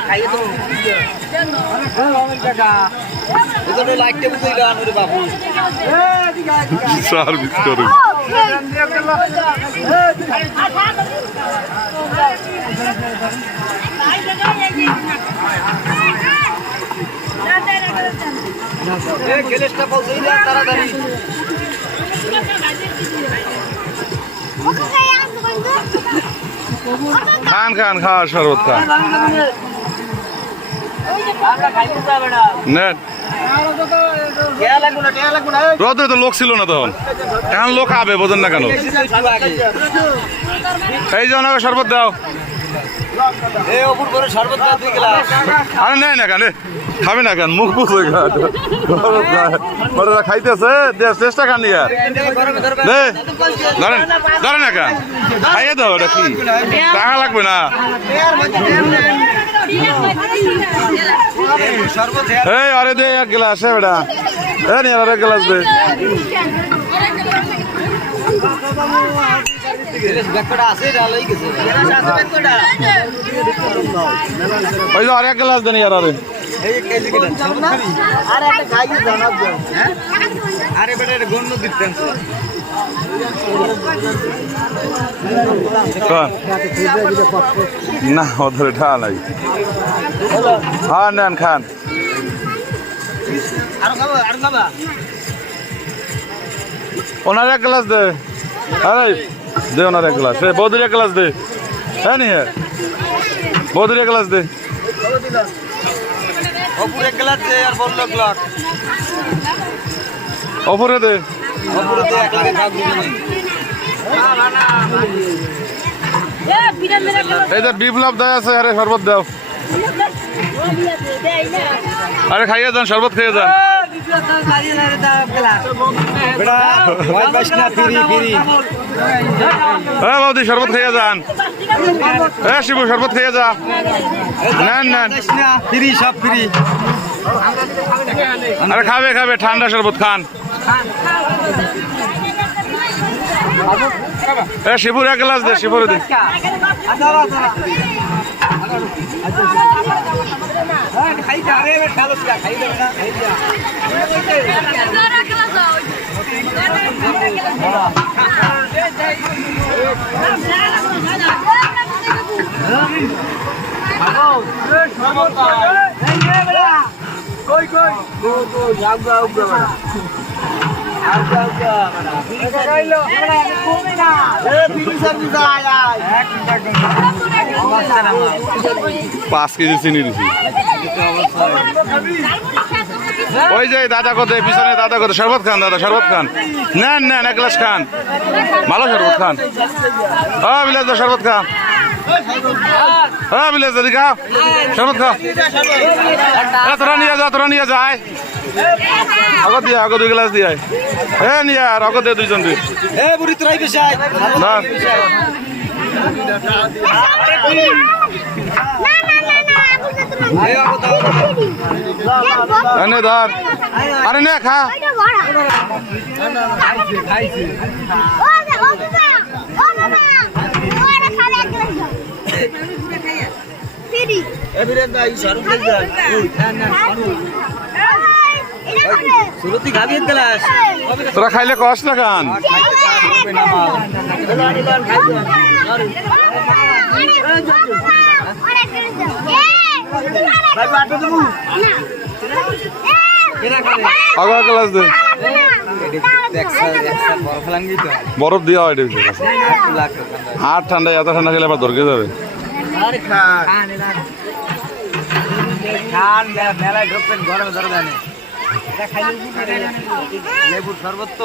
খাইয়ে তো। সার্ভিস করে। পৌঁছে দিলাম তাড়াতাড়ি। খান খান খাওয়া শরবত খান আমরা খাইতে যাবে না নেন। টেয়া লাগবে না টেয়া লাগবে না রোদে তো লোক ছিল না তখন। এখন লোক আবে, বোঝেন না কেন। এই যে ওনাকে শরবত দাও। আরে নেই না কেন খাবি না কেন? মুখ বুঝে ওরা খাইতেছে দে চেষ্টা খান ইয়ার ধরেন ধরেন না কেন খাইয়ে দাও ওটা কি? টাকা লাগবে না। এই, আরে দে, এক গ্লাস, এ বেটা। এ নি আর এক গ্লাস দে। ওই আর এক গ্লাস দেন ইয়ার আরে। আরে একটা খাইয়ে জানাব হ্যাঁ? আরে বেটা এটা গণ্য দিতেন না ওদের ঠা নাই। হ্যাঁ নেন খান। ওনার এক গ্লাস দে। আরে দে ওনার এক গ্লাস। বৌদির এক গ্লাস দে। হ্যাঁ নি হ্যাঁ বৌদির এক গ্লাস দে। অপুর গ্লাস দে আর বলল গ্লাস অপুরে দে। অপুরে দে এক লাগে খাবি এই যে বিপ্লব দেয় আছে আরে শরবত দাও। আরে খাইয়ে যান শরবত খেয়ে যান। হ্যাঁ বৌদি শরবত খেয়ে যান। হ্যাঁ শিবু শরবত খেয়ে যা। নেন নেন। ফিরি সব ফিরি। আরে খাবে খাবে ঠান্ডা শরবত খান। শিবুর এক গ্লাস দে শিবুর দে। কই কই গো গো যাও যাও বেটা আও যাও পাঁচ কেজি চিনি দিছি। ওই যে দাদা কত পিছনে দাদা কত শরবত খান দাদা শরবত খান। নেন নেন এক গ্লাস খান। ভালো শরবত খান। ও বিলাস দা শরবত খান ও বিলাস দাদি খাও শরবত খাও এ তোরা নিয়ে যা তোরা নিয়ে যায় আগত দিয়া আগত দুই গ্লাস দিয়ে এ নিয়ে আর আগত দে দুইজন দুই। এ বুড়ি তোরাই বেশি না। এনে ধর। আরে নে খা। খাইছে এ বিরেন ভাই না না তোরা খাইলে কষ্ট না গ্লাস দে। বরফ দিয়া হয় আর ঠান্ডা, এত ঠান্ডা খেলে আবার দরকে যাবে। খান মেলায় ঢুকবেন, গরমে লেবুর শরবত